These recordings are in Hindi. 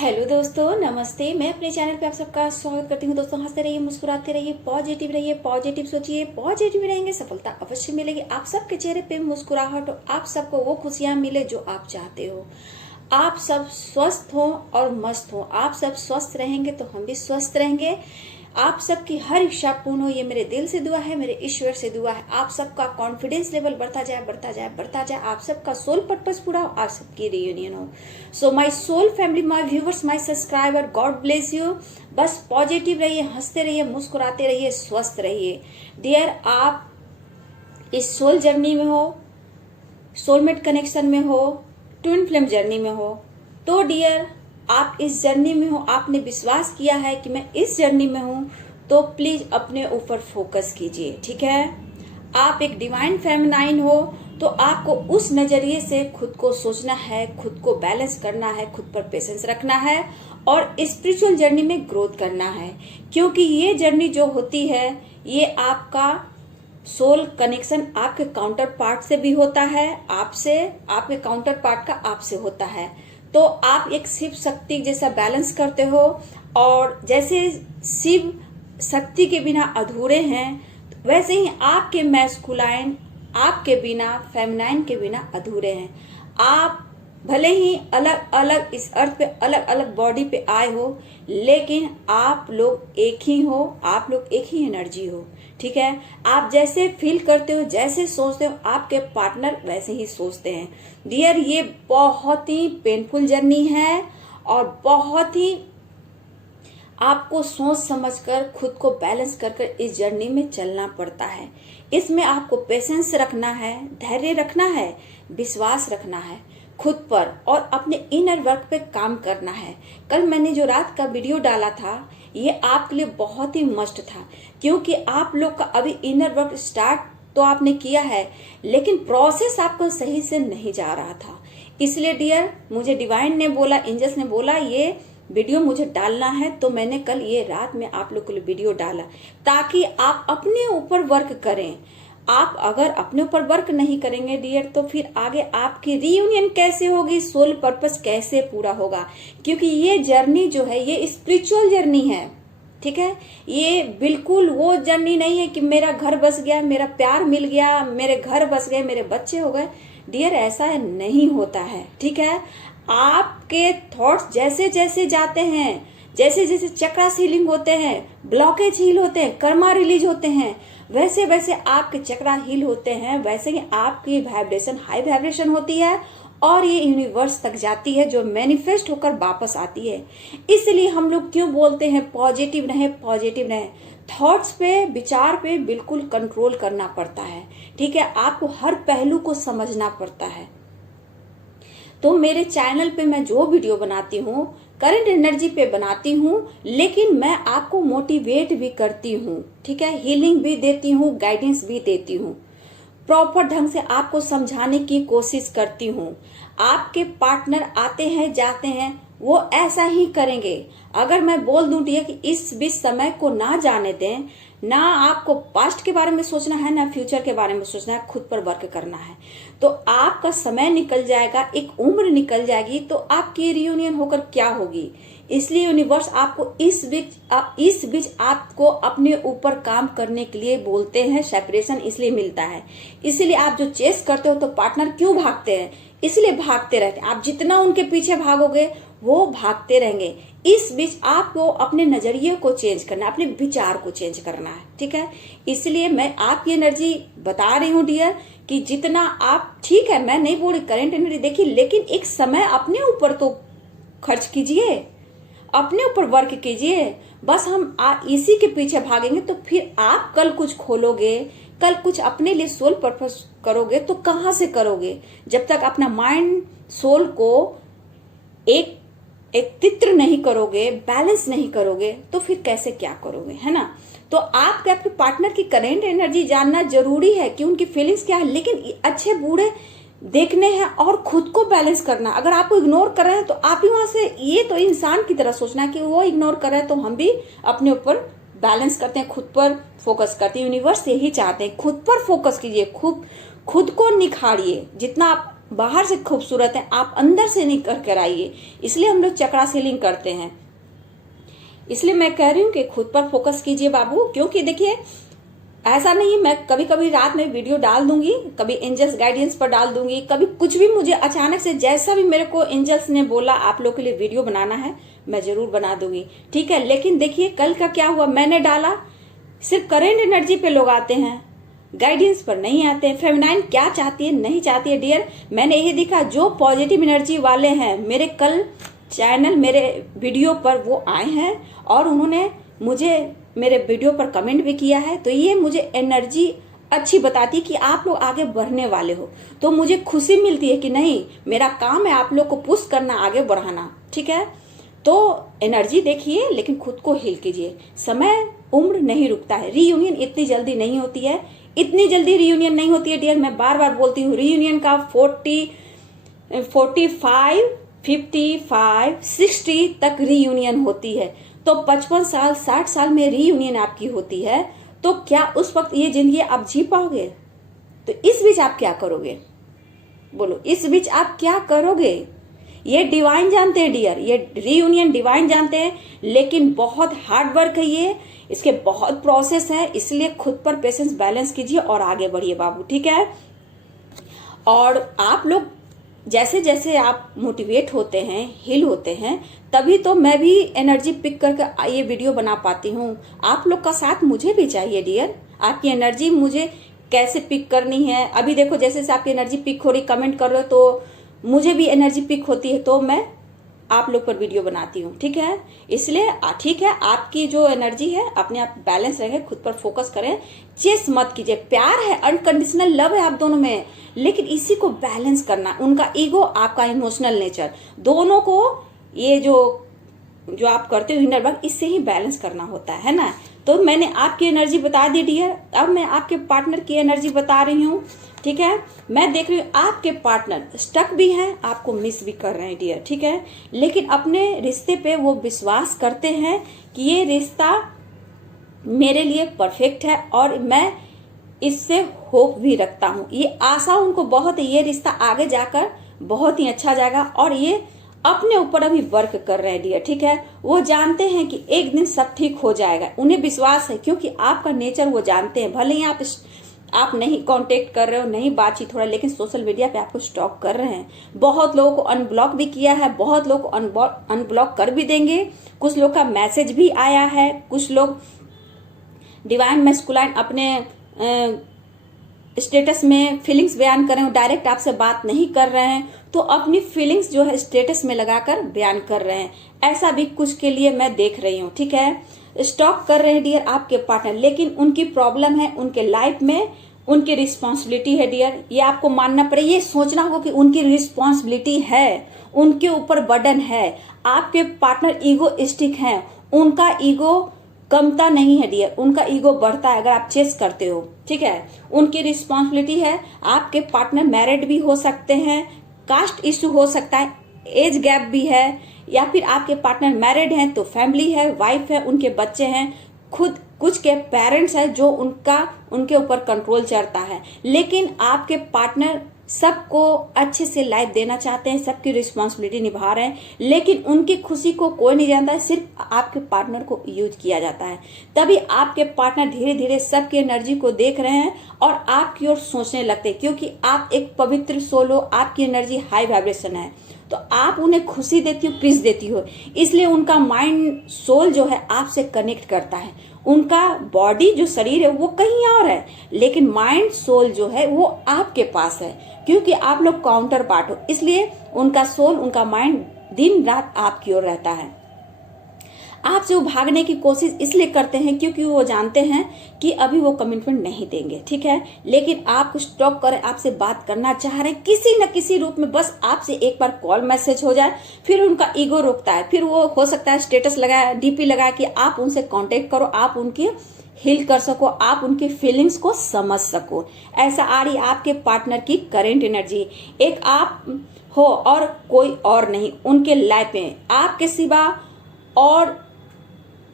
हेलो दोस्तों, नमस्ते। मैं अपने चैनल पे आप सबका स्वागत करती हूँ। दोस्तों, हंसते रहिए, मुस्कुराते रहिए, पॉजिटिव सोचिए, पॉजिटिव रहेंगे, सफलता अवश्य मिलेगी। आप सबके चेहरे पे मुस्कुराहट हो, आप सबको वो खुशियाँ मिले जो आप चाहते हो। आप सब स्वस्थ हो और मस्त हो। आप सब स्वस्थ रहेंगे तो हम भी स्वस्थ रहेंगे। आप सबकी हर इच्छा पूर्ण हो, ये मेरे दिल से दुआ है, मेरे ईश्वर से दुआ है। आप सबका कॉन्फिडेंस लेवल बढ़ता जाए, बढ़ता जाए, बढ़ता जाए। आप सबका सोल पर्पस पूरा हो, आप सबकी रियूनियन हो। So my soul family, my viewers, my subscriber, God bless you. बस पॉजिटिव रहिए, हंसते रहिए, मुस्कुराते रहिए, स्वस्थ रहिए। डियर, आप इस सोल जर्नी में हो, सोलमेट कनेक्शन में हो, ट्विन फ्लेम जर्नी में हो, तो डियर आप इस जर्नी में हो, आपने विश्वास किया है कि मैं इस जर्नी में हूं, तो प्लीज अपने ऊपर फोकस कीजिए। ठीक है, आप एक डिवाइन फेमिनाइन हो, तो आपको उस नजरिए से खुद को सोचना है, खुद को बैलेंस करना है, खुद पर पेशेंस रखना है और स्पिरिचुअल जर्नी में ग्रोथ करना है। क्योंकि ये जर्नी जो होती है, ये आपका सोल कनेक्शन आपके काउंटर पार्ट से भी होता है, आपसे, आपके काउंटर पार्ट का आपसे होता है। तो आप एक शिव शक्ति जैसा बैलेंस करते हो, और जैसे शिव शक्ति के बिना अधूरे हैं, वैसे ही आपके मैस्कुलाइन आपके बिना, फेमिनाइन के बिना अधूरे हैं। आप भले ही अलग अलग इस अर्थ पे अलग अलग बॉडी पे आए हो, लेकिन आप लोग एक ही हो, आप लोग एक ही एनर्जी हो। ठीक है, आप जैसे फील करते हो, जैसे सोचते हो, आपके पार्टनर वैसे ही सोचते हैं। डियर, ये बहुत ही पेनफुल जर्नी है और बहुत ही आपको सोच समझकर, खुद को बैलेंस कर इस जर्नी में चलना पड़ता है। इसमें आपको पेशेंस रखना है, धैर्य रखना है, विश्वास रखना है खुद पर, और अपने इनर वर्क पे काम करना है। कल मैंने जो रात का वीडियो डाला था, ये आपके लिए बहुत ही मस्ट था, क्योंकि आप लोग का अभी इनर वर्क स्टार्ट तो आपने किया है, लेकिन प्रोसेस आपको सही से नहीं जा रहा था। इसलिए डियर, मुझे डिवाइन ने बोला, एंजल्स ने बोला ये वीडियो मुझे डालना है, तो मैंने कल ये रात में आप लोग के लिए वीडियो डाला, ताकि आप अपने ऊपर वर्क करें। आप अगर अपने ऊपर वर्क नहीं करेंगे डियर, तो फिर आगे आपकी रीयूनियन कैसे होगी, सोल पर्पस कैसे पूरा होगा। क्योंकि ये जर्नी जो है, ये स्पिरिचुअल जर्नी है। ठीक है, ये बिल्कुल वो जर्नी नहीं है कि मेरा घर बस गया, मेरा प्यार मिल गया, मेरे घर बस गए, मेरे बच्चे हो गए। डियर, ऐसा नहीं होता है। ठीक है, आपके थॉट्स जैसे जैसे जाते हैं, जैसे जैसे चक्रास हीलिंग होते हैं, ब्लॉकेज हील होते हैं, कर्मा रिलीज होते हैं, वैसे वैसे आपके चक्रा हील होते हैं, वैसे ही आपकी वाइब्रेशन हाई वाइब्रेशन होती है और ये यूनिवर्स तक जाती है, जो मैनिफेस्ट होकर वापस आती है। इसलिए हम लोग क्यों बोलते हैं पॉजिटिव रहे, पॉजिटिव रहे। थॉट्स पे, विचार पे बिल्कुल कंट्रोल करना पड़ता है। ठीक है, आपको हर पहलू को समझना पड़ता है। तो मेरे चैनल पे मैं जो वीडियो बनाती हूँ, करंट एनर्जी पे बनाती हूँ, लेकिन मैं आपको मोटिवेट भी करती हूँ। ठीक है, हीलिंग भी देती हूँ, गाइडेंस भी देती हूँ, प्रॉपर ढंग से आपको समझाने की कोशिश करती हूँ। आपके पार्टनर आते हैं, जाते हैं, वो ऐसा ही करेंगे। अगर मैं बोल दूं डियर कि इस बीच समय को ना जाने दें, ना आपको पास्ट के बारे में सोचना है, ना फ्यूचर के बारे में सोचना है, खुद पर वर्क करना है, तो आपका समय निकल जाएगा, एक उम्र निकल जाएगी, तो आपकी रियूनियन होकर क्या होगी। इसलिए यूनिवर्स आपको इस बीच आपको अपने ऊपर काम करने के लिए बोलते हैं। सेपरेशन इसलिए मिलता है, इसलिए आप जो चेस करते हो, तो पार्टनर क्यों भागते हैं, इसलिए भागते रहते हैं। आप जितना उनके पीछे भागोगे, वो भागते रहेंगे। इस बीच आपको अपने नजरिए को चेंज करना, अपने विचार को चेंज करना है। ठीक है, इसलिए मैं आपकी एनर्जी बता रही हूँ डियर, कि जितना आप, ठीक है, मैं नहीं बोल रही करंट एनर्जी देखिए, लेकिन एक समय अपने ऊपर तो खर्च कीजिए, अपने ऊपर वर्क कीजिए। बस हम इसी के पीछे भागेंगे, तो फिर आप कल कुछ खोलोगे, कल कुछ अपने लिए सोल पर्पस करोगे, तो कहाँ से करोगे। जब तक अपना माइंड सोल को एक एकत्रित नहीं करोगे, बैलेंस नहीं करोगे, तो फिर कैसे क्या करोगे, है ना। तो आपके आपके पार्टनर की करेंट एनर्जी जानना जरूरी है कि उनकी फीलिंग्स क्या है, लेकिन अच्छे बुरे देखने हैं और खुद को बैलेंस करना। अगर आपको इग्नोर कर रहे हैं, तो आप ही वहां से, ये तो इंसान की तरह सोचना कि वो इग्नोर कर रहे हैं, तो हम भी अपने ऊपर बैलेंस करते हैं, खुद पर फोकस करते हैं। यूनिवर्स यही चाहते हैं, खुद पर फोकस कीजिए, खुद को निखारिए। जितना आप बाहर से खूबसूरत हैं, आप अंदर से नहीं कर आइए। इसलिए हम लोग चक्रा सीलिंग करते हैं। इसलिए मैं कह रही हूँ कि खुद पर फोकस कीजिए बाबू, क्योंकि देखिए ऐसा नहीं, मैं कभी कभी रात में वीडियो डाल दूंगी, कभी एंजल्स गाइडेंस पर डाल दूंगी, कभी कुछ भी मुझे अचानक से जैसा भी मेरे को एंजल्स ने बोला आप लोग के लिए वीडियो बनाना है, मैं जरूर बना दूंगी, ठीक है। लेकिन देखिए कल का क्या हुआ, मैंने डाला, सिर्फ करेंट एनर्जी पे लोग आते हैं, गाइडेंस पर नहीं आते हैं। फेमिनाइन क्या चाहती है, नहीं चाहती है डियर। मैंने यही देखा जो पॉजिटिव एनर्जी वाले हैं मेरे कल चैनल, मेरे वीडियो पर वो आए हैं और उन्होंने मुझे मेरे वीडियो पर कमेंट भी किया है। तो ये मुझे एनर्जी अच्छी बताती कि आप लोग आगे बढ़ने वाले हो, तो मुझे खुशी मिलती है कि नहीं, मेरा काम है आप लोग को पुश करना, आगे बढ़ाना, ठीक है। तो एनर्जी देखिए, लेकिन खुद को हील कीजिए। समय उम्र नहीं रुकता है, रीयूनियन इतनी जल्दी नहीं होती है, इतनी जल्दी रीयूनियन नहीं होती है डियर। मैं बार बार बोलती हूँ, रीयूनियन का 45, 55, 60 तक रीयूनियन होती है। तो 55 साल 60 साल में रीयूनियन आपकी होती है, तो क्या उस वक्त ये जिंदगी आप जी पाओगे? तो इस बीच आप क्या करोगे? बोलो, इस बीच आप क्या करोगे? ये डिवाइन जानते हैं डियर, ये रीयूनियन डिवाइन जानते हैं, लेकिन बहुत हार्ड वर्क है ये, इसके बहुत प्रोसेस है। इसलिए खुद पर पेशेंस बैलेंस कीजिए और आगे बढ़िए बाबू, ठीक है। और आप लोग जैसे जैसे आप मोटिवेट होते हैं, हील होते हैं, तभी तो मैं भी एनर्जी पिक करके ये वीडियो बना पाती हूँ। आप लोग का साथ मुझे भी चाहिए डियर, आपकी एनर्जी मुझे कैसे पिक करनी है। अभी देखो जैसे से आपकी एनर्जी पिक हो रही, कमेंट कर रहे हो, तो मुझे भी एनर्जी पिक होती है, तो मैं आप लोग पर वीडियो बनाती हूँ, ठीक है। इसलिए ठीक है, आपकी जो एनर्जी है अपने आप बैलेंस रहे, खुद पर फोकस करें, चेस मत कीजिए। प्यार है, अनकंडीशनल लव है आप दोनों में, लेकिन इसी को बैलेंस करना, उनका ईगो, आपका इमोशनल नेचर, दोनों को ये जो आप करते हो इनर वर्क, इससे ही बैलेंस करना होता है ना। तो मैंने आपकी एनर्जी बता दी डियर, अब मैं आपके पार्टनर की एनर्जी बता रही हूँ, ठीक है। मैं देख रही हूँ आपके पार्टनर स्टक भी हैं, आपको मिस भी कर रहे हैं डियर, ठीक है। लेकिन अपने रिश्ते पे वो विश्वास करते हैं कि ये रिश्ता मेरे लिए परफेक्ट है और मैं इससे होप भी रखता हूँ। ये आशा उनको बहुत है, ये रिश्ता आगे जाकर बहुत ही अच्छा जाएगा और ये अपने ऊपर अभी वर्क कर रहे हैं डियर, ठीक है। वो जानते हैं कि एक दिन सब ठीक हो जाएगा, उन्हें विश्वास है, क्योंकि आपका नेचर वो जानते हैं। भले ही आप नहीं कांटेक्ट कर रहे हो, नहीं बातचीत हो रहा है, लेकिन सोशल मीडिया पे आपको स्टॉक कर रहे हैं। बहुत लोगों को अनब्लॉक भी किया है, बहुत लोग को अनब्लॉक कर भी देंगे, कुछ लोग का मैसेज भी आया है, कुछ लोग डिवाइन मैस्कुलाइन अपने स्टेटस में फीलिंग्स बयान कर रहे हो, डायरेक्ट आपसे बात नहीं कर रहे हैं, तो अपनी फीलिंग्स जो है स्टेटस में लगाकर बयान कर रहे हैं। ऐसा भी कुछ के लिए मैं देख रही हूँ, ठीक है। स्टॉक कर रहे हैं डियर आपके पार्टनर, लेकिन उनकी प्रॉब्लम है, उनके लाइफ में उनकी रिस्पॉन्सिबिलिटी है डियर, ये आपको मानना पड़े, ये सोचना होगा कि उनकी रिस्पॉन्सिबिलिटी है, उनके ऊपर बर्डन है। आपके पार्टनर ईगोइस्टिक हैं, उनका ईगो कमता नहीं है डियर, उनका ईगो बढ़ता है अगर आप चेस करते हो, ठीक है। उनकी रिस्पॉन्सिबिलिटी है। आपके पार्टनर मैरिड भी हो सकते हैं, कास्ट इश्यू हो सकता है, एज गैप भी है, या फिर आपके पार्टनर मैरिड हैं तो फैमिली है, वाइफ है, उनके बच्चे हैं, खुद कुछ के पेरेंट्स है जो उनके ऊपर कंट्रोल चलता है। लेकिन आपके पार्टनर सबको अच्छे से लाइफ देना चाहते हैं, सबकी रिस्पॉन्सिबिलिटी निभा रहे हैं, लेकिन उनकी खुशी को कोई नहीं जानता है, सिर्फ आपके पार्टनर को यूज किया जाता है। तभी आपके पार्टनर धीरे धीरे सबकी एनर्जी को देख रहे हैं और आपकी ओर सोचने लगते हैं, क्योंकि आप एक पवित्र सोल हो, आपकी एनर्जी हाई वाइब्रेशन है, तो आप उन्हें खुशी देती हो, पीस देती हो, इसलिए उनका माइंड सोल जो है आपसे कनेक्ट करता है। उनका बॉडी जो शरीर है वो कहीं और है, लेकिन माइंड सोल जो है वो आपके पास है, क्योंकि आप लोग काउंटर पार्ट हो, इसलिए उनका सोल, उनका माइंड दिन रात आपकी ओर रहता है। आपसे वो भागने की कोशिश इसलिए करते हैं क्योंकि वो जानते हैं कि अभी वो कमिटमेंट नहीं देंगे, ठीक है। लेकिन आप कुछ टॉक करें, आपसे बात करना चाह रहे हैं किसी न किसी रूप में, बस आपसे एक बार कॉल मैसेज हो जाए, फिर उनका ईगो रुकता है, फिर वो हो सकता है स्टेटस लगाए, डीपी लगाए कि आप उनसे कांटेक्ट करो, आप उनकी हील कर सको, आप उनकी फीलिंग्स को समझ सको। ऐसा आ रही आपके पार्टनर की करेंट एनर्जी, एक आप हो और कोई और नहीं उनके लाइफ में, आपके सिवा और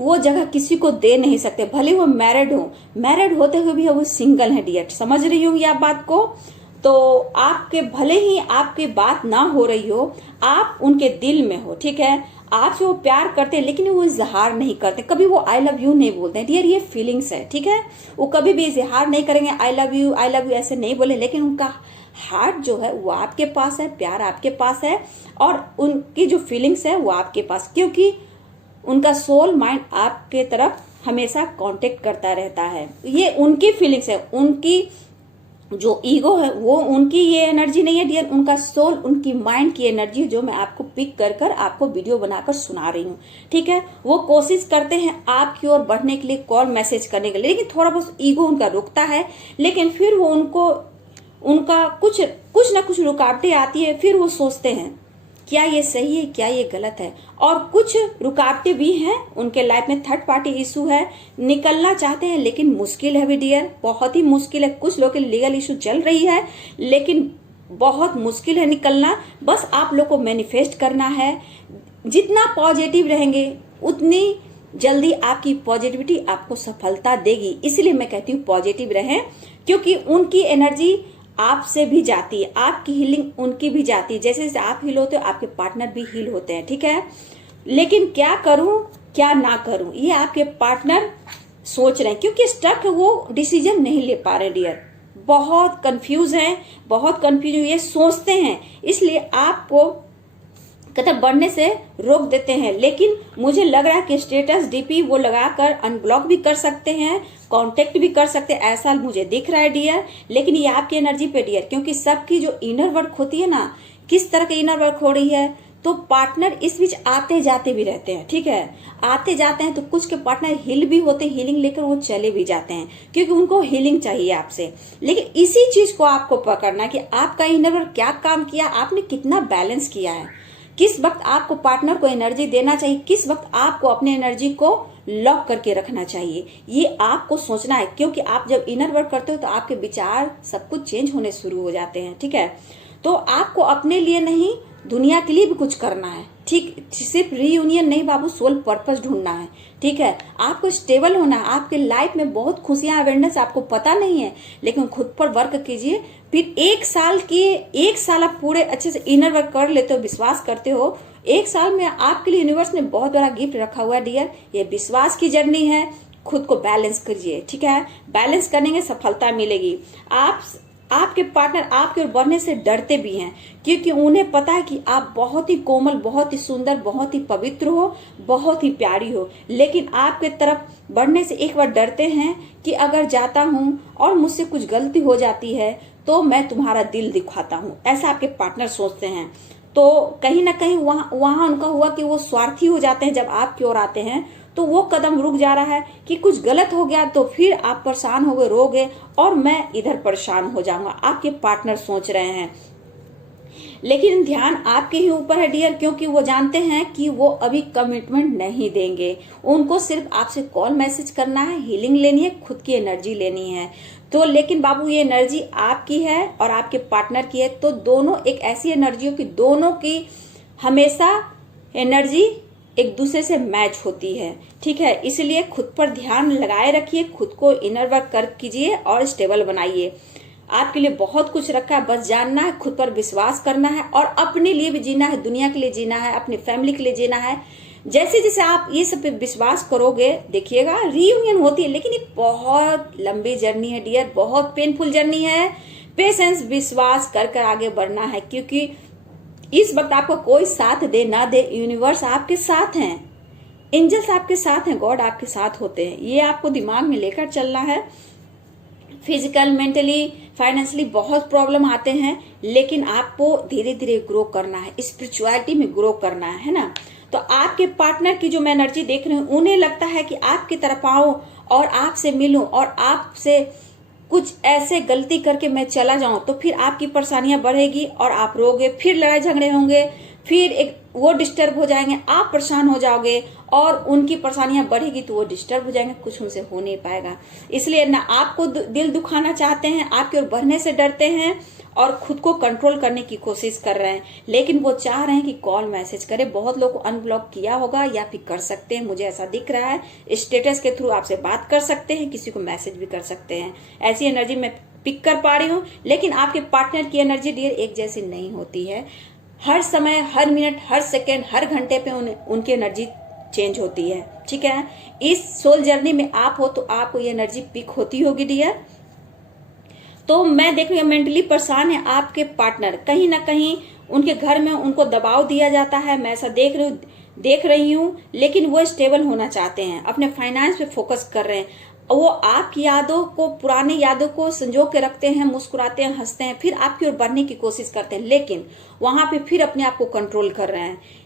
वो जगह किसी को दे नहीं सकते। भले वो मैरिड हो, मैरिड होते हुए भी वो सिंगल है डियर, समझ रही हूँ ये आप बात को। तो आपके भले ही आपकी बात ना हो रही हो, आप उनके दिल में हो, ठीक है। आपसे वो प्यार करते हैं लेकिन वो इजहार नहीं करते, कभी वो आई लव यू नहीं बोलते हैं। डियर, ये फीलिंग्स है, ठीक है। वो कभी भी इजहार नहीं करेंगे, आई लव यू ऐसे नहीं बोले, लेकिन उनका हार्ट जो है वो आपके पास है, प्यार आपके पास है, और उनकी जो फीलिंग्स है वो आपके पास, क्योंकि उनका सोल माइंड आपके तरफ हमेशा कांटेक्ट करता रहता है। ये उनकी फीलिंग्स है, उनकी जो ईगो है वो उनकी ये एनर्जी नहीं है डियर, उनका सोल, उनकी माइंड की एनर्जी है, जो मैं आपको पिक कर कर आपको वीडियो बनाकर सुना रही हूँ, ठीक है। वो कोशिश करते हैं आपकी ओर बढ़ने के लिए, कॉल मैसेज करने के लिए, लेकिन थोड़ा बहुत ईगो उनका रुकता है, लेकिन फिर वो उनका कुछ ना कुछ रुकावटें आती है। फिर वो सोचते हैं क्या ये सही है, क्या ये गलत है, और कुछ रुकावटें भी हैं उनके लाइफ में, थर्ड पार्टी इशू है, निकलना चाहते हैं लेकिन मुश्किल है भी डियर, बहुत ही मुश्किल है। कुछ लोग के लीगल इशू चल रही है लेकिन बहुत मुश्किल है निकलना। बस आप लोग को मैनिफेस्ट करना है, जितना पॉजिटिव रहेंगे उतनी जल्दी आपकी पॉजिटिविटी आपको सफलता देगी। इसलिए मैं कहती हूँ पॉजिटिव रहें, क्योंकि उनकी एनर्जी आपसे भी जाती है, आपकी हीलिंग उनकी भी जाती है। जैसे जैसे आप हील होते हो आपके पार्टनर भी हील होते हैं, ठीक है। लेकिन क्या करूं क्या ना करूं, ये आपके पार्टनर सोच रहे हैं, क्योंकि स्टक वो डिसीजन नहीं ले पा रहे डियर, बहुत कंफ्यूज हैं, बहुत कंफ्यूज ये सोचते हैं, इसलिए आपको कदम बढ़ने से रोक देते हैं। लेकिन मुझे लग रहा है कि स्टेटस डीपी वो लगाकर अनब्लॉक भी कर सकते हैं, कांटेक्ट भी कर सकते हैं, ऐसा मुझे दिख रहा है डियर। लेकिन ये आपकी एनर्जी पे डियर, क्योंकि सबकी जो इनर वर्क होती है ना, किस तरह की इनर वर्क हो रही है, तो पार्टनर इस बीच आते जाते भी रहते हैं, ठीक है। आते जाते हैं तो कुछ के पार्टनर हिल भी होते हैं, हीलिंग लेकर वो चले भी जाते हैं, क्योंकि उनको हीलिंग चाहिए आपसे। लेकिन इसी चीज को आपको पकड़ना कि आपका इनर वर्क क्या काम किया, आपने कितना बैलेंस किया है, किस वक्त आपको पार्टनर को एनर्जी देना चाहिए, किस वक्त आपको अपने एनर्जी को लॉक करके रखना चाहिए, ये आपको सोचना है। क्योंकि आप जब इनर वर्क करते हो तो आपके विचार सब कुछ चेंज होने शुरू हो जाते हैं, ठीक है। तो आपको अपने लिए नहीं, दुनिया के लिए भी कुछ करना है, ठीक। सिर्फ रीयूनियन नहीं बाबू, सोल पर्पस ढूंढना है, ठीक है। आपको स्टेबल होना है, आपके लाइफ में बहुत खुशियां, अवेयरनेस आपको पता नहीं है, लेकिन खुद पर वर्क कीजिए। फिर एक साल आप पूरे अच्छे से इनर वर्क कर लेते हो, विश्वास करते हो, एक साल में आपके लिए यूनिवर्स ने बहुत बड़ा गिफ्ट रखा हुआ है डियर। ये विश्वास की जर्नी है, खुद को बैलेंस करिए, ठीक है। बैलेंस करने में सफलता मिलेगी। आपके पार्टनर आपके ओर बढ़ने से डरते भी हैं, क्योंकि उन्हें पता है कि आप बहुत ही कोमल, बहुत ही सुंदर, बहुत ही पवित्र हो, बहुत ही प्यारी हो, लेकिन आपके तरफ बढ़ने से एक बार डरते हैं कि अगर जाता हूं और मुझसे कुछ गलती हो जाती है तो मैं तुम्हारा दिल दिखाता हूं, ऐसा आपके पार्टनर सोचते हैं। तो कहीं ना कहीं वहां उनका हुआ कि वो स्वार्थी हो जाते हैं। जब आपकी ओर आते हैं तो वो कदम रुक जा रहा है कि कुछ गलत हो गया तो फिर आप परेशान हो गए, रोगे, और मैं इधर परेशान हो जाऊंगा, आपके पार्टनर सोच रहे हैं। लेकिन ध्यान आपके ही ऊपर है डियर, क्योंकि वो जानते हैं कि वो अभी कमिटमेंट नहीं देंगे। उनको सिर्फ आपसे कॉल मैसेज करना है, हीलिंग लेनी है, खुद की एनर्जी लेनी है। तो लेकिन बाबू ये एनर्जी आपकी है और आपके पार्टनर की है, तो दोनों एक ऐसी एनर्जी हो कि दोनों की हमेशा एनर्जी एक दूसरे से मैच होती है, ठीक है। इसलिए खुद पर ध्यान लगाए रखिए, खुद को इनर वर्क कर कीजिए और स्टेबल बनाइए। आपके लिए बहुत कुछ रखा है, बस जानना है, खुद पर विश्वास करना है और अपने लिए भी जीना है, दुनिया के लिए जीना है, अपनी फैमिली के लिए जीना है। जैसे जैसे आप ये सब पे विश्वास करोगे, देखिएगा रीयूनियन होती है, लेकिन ये बहुत लंबी जर्नी है डियर, बहुत पेनफुल जर्नी है। पेशेंस, विश्वास कर कर आगे बढ़ना है, क्योंकि इस वक्त आपको कोई साथ दे ना दे, यूनिवर्स आपके साथ हैं, एंजल्स आपके साथ हैं, गॉड आपके साथ होते हैं। ये आपको दिमाग में लेकर चलना है। फिजिकल, मेंटली, फाइनेंशियली बहुत प्रॉब्लम आते हैं, लेकिन आपको धीरे धीरे ग्रो करना है, स्पिरिचुअलिटी में ग्रो करना है ना। तो आपके पार्टनर की जो मैं एनर्जी देख रही हूँ, उन्हें लगता है कि आपकी तरफ आऊं और आपसे मिलूं और आपसे कुछ ऐसे गलती करके मैं चला जाऊं तो फिर आपकी परेशानियां बढ़ेगी और आप रोगे, फिर लड़ाई झगड़े होंगे, फिर एक वो डिस्टर्ब हो जाएंगे, आप परेशान हो जाओगे और उनकी परेशानियां बढ़ेगी तो वो डिस्टर्ब हो जाएंगे, कुछ उनसे हो नहीं पाएगा। इसलिए ना आपको दिल दुखाना चाहते हैं, आपकी ओर बढ़ने से डरते हैं और खुद को कंट्रोल करने की कोशिश कर रहे हैं, लेकिन वो चाह रहे हैं कि कॉल मैसेज करें। बहुत लोग को अनब्लॉक किया होगा या फिर कर सकते हैं, मुझे ऐसा दिख रहा है। स्टेटस के थ्रू आपसे बात कर सकते हैं, किसी को मैसेज भी कर सकते हैं। ऐसी एनर्जी मैं पिक कर पा रही हूँ, लेकिन आपके पार्टनर की एनर्जी डियर एक जैसी नहीं होती है। हर समय, हर मिनट, हर सेकेंड, हर घंटे पे उनकी एनर्जी चेंज होती है। ठीक है, इस सोल जर्नी में आप हो तो आपको ये एनर्जी पिक होती होगी डियर। तो मैं देख रही हूँ मेंटली परेशान है आपके पार्टनर, कहीं ना कहीं उनके घर में उनको दबाव दिया जाता है, मैं ऐसा देख रही हूँ। लेकिन वो स्टेबल होना चाहते हैं, अपने फाइनेंस पे फोकस कर रहे हैं। वो आपकी यादों को, पुरानी यादों को संजो के रखते हैं, मुस्कुराते हैं, हंसते हैं, फिर आपकी ओर बढ़ने की कोशिश करते हैं, लेकिन वहां पे फिर अपने आप को कंट्रोल कर रहे हैं।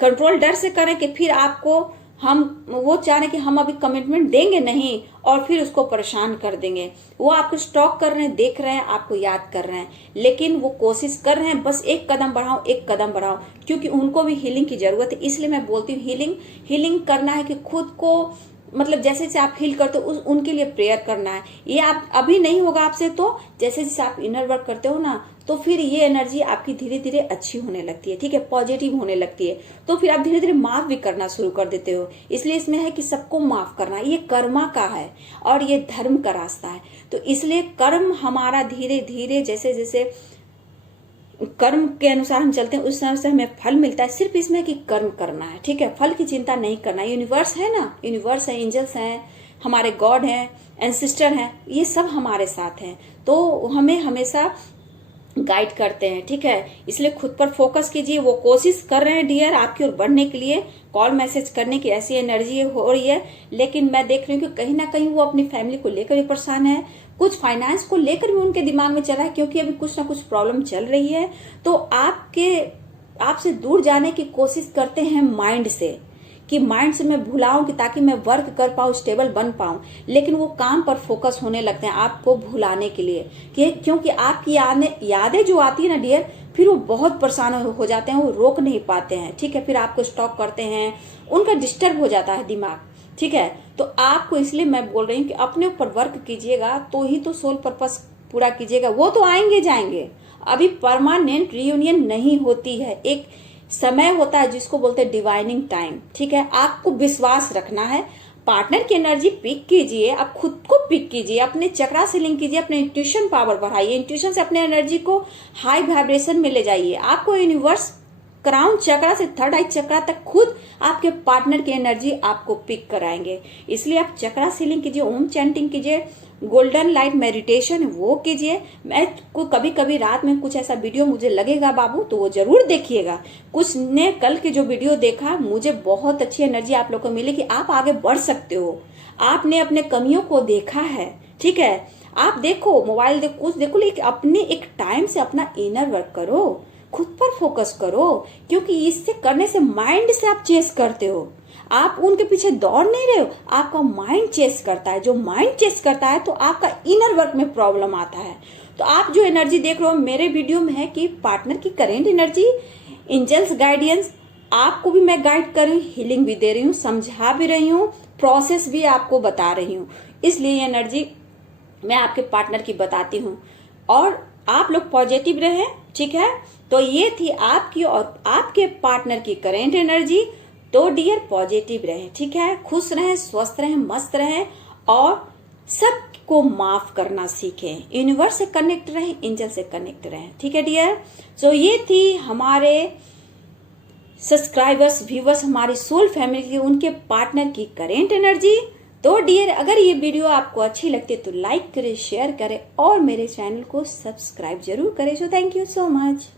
कंट्रोल डर से करें कि फिर आपको वो चाह रहे हैं कि हम अभी कमिटमेंट देंगे नहीं और फिर उसको परेशान कर देंगे। वो आपको स्टॉक कर रहे हैं, देख रहे हैं, आपको याद कर रहे हैं, लेकिन वो कोशिश कर रहे हैं बस एक कदम बढ़ाओ, एक कदम बढ़ाओ, क्योंकि उनको भी हीलिंग की जरूरत है। इसलिए मैं बोलती हूँ हीलिंग करना है कि खुद को, मतलब जैसे जैसे आप हील करते हो उनके लिए प्रेयर करना है। ये आप अभी नहीं होगा आपसे, तो जैसे जैसे आप इनर वर्क करते हो ना, तो फिर ये एनर्जी आपकी धीरे धीरे अच्छी होने लगती है। ठीक है, पॉजिटिव होने लगती है, तो फिर आप धीरे धीरे माफ भी करना शुरू कर देते हो। इसलिए इसमें है कि सबको माफ करना, ये कर्मा का है और ये धर्म का रास्ता है। तो इसलिए कर्म हमारा धीरे धीरे, जैसे जैसे कर्म के अनुसार हम चलते हैं, उस समय से हमें फल मिलता है। सिर्फ इसमें कि कर्म करना है। ठीक है, फल की चिंता नहीं करना। यूनिवर्स है ना, यूनिवर्स है, एंजल्स हैं, हमारे गॉड हैं, एंसिस्टर हैं, ये सब हमारे साथ हैं, तो हमें हमेशा गाइड करते हैं। ठीक है, इसलिए खुद पर फोकस कीजिए। वो कोशिश कर रहे हैं डियर आपकी ओर बढ़ने के लिए, कॉल मैसेज करने की ऐसी एनर्जी हो रही है, लेकिन मैं देख रही हूँ कि कहीं ना कहीं वो अपनी फैमिली को लेकर भी परेशान है, कुछ फाइनेंस को लेकर भी उनके दिमाग में चला है, क्योंकि अभी कुछ ना कुछ प्रॉब्लम चल रही है। तो आपसे दूर जाने की कोशिश करते हैं माइंड से, कि माइंड से मैं भुलाऊं कि ताकि मैं वर्क कर पाऊं, स्टेबल बन पाऊं, लेकिन वो काम पर फोकस होने लगते हैं आपको भुलाने के लिए, क्योंकि आपकी यादें जो आती है ना डियर, फिर वो बहुत परेशान हो जाते हैं, वो रोक नहीं पाते हैं। ठीक है, फिर आपको स्टॉप करते हैं, उनका डिस्टर्ब हो जाता है दिमाग। ठीक है, तो आपको, इसलिए मैं बोल रही हूँ कि अपने ऊपर वर्क कीजिएगा, तो ही तो सोल पर्पस पूरा कीजिएगा। वो तो आएंगे जाएंगे, अभी परमानेंट रियूनियन नहीं होती है, एक समय होता है जिसको बोलते हैं डिवाइनिंग टाइम। ठीक है, आपको विश्वास रखना है, पार्टनर की एनर्जी पिक कीजिए, आप खुद को पिक कीजिए, अपने चक्रा से लिंक कीजिए, अपने इंट्यूशन पावर बढ़ाइए, इंट्यूशन से अपने एनर्जी को हाई वाइब्रेशन में ले जाइए। आपको यूनिवर्स क्राउन चक्रा से थर्ड आई चक्रा तक खुद आपके पार्टनर की एनर्जी आपको पिक कराएंगे। इसलिए आप चक्रा से लिंक कीजिए, ओम चैंटिंग कीजिए, गोल्डन लाइट मेडिटेशन वो कीजिए। मैं को कभी कभी रात में कुछ ऐसा वीडियो मुझे लगेगा बाबू, तो वो जरूर देखिएगा। कुछ ने कल के जो वीडियो देखा, मुझे बहुत अच्छी एनर्जी आप लोग को मिली कि आप आगे बढ़ सकते हो। आपने अपने कमियों को देखा है। ठीक है, आप देखो, मोबाइल देखो, कुछ देखो, लेकिन अपने एक टाइम से अपना इनर वर्क करो, खुद पर फोकस करो, क्योंकि इससे करने से माइंड से आप चेस करते हो, आप उनके पीछे दौड़ नहीं रहे हो, आपका माइंड चेस करता है। जो माइंड चेस करता है तो आपका इनर वर्क में प्रॉब्लम आता है। तो आप जो एनर्जी देख रहे हो मेरे वीडियो में है कि पार्टनर की करेंट एनर्जी, एंजल्स गाइडेंस, आपको भी मैं गाइड कर रही हूँ, हीलिंग भी दे रही हूँ, समझा भी रही हूँ, प्रोसेस भी आपको बता रही हूँ। इसलिए एनर्जी मैं आपके पार्टनर की बताती हूँ और आप लोग पॉजिटिव रहे। ठीक है, तो ये थी आपकी और आपके पार्टनर की करेंट एनर्जी। तो डियर पॉजिटिव रहे। ठीक है, खुश रहें, स्वस्थ रहें, मस्त रहें और सबको माफ करना सीखें। यूनिवर्स से कनेक्ट रहें, एंजल से कनेक्ट रहें। ठीक है डियर, सो ये थी हमारे सब्सक्राइबर्स, व्यूवर्स, हमारी सोल फैमिली की, उनके पार्टनर की करेंट एनर्जी। तो डियर, अगर ये वीडियो आपको अच्छी लगती है तो लाइक करें, शेयर करें और मेरे चैनल को सब्सक्राइब जरूर करें। So thank you so much.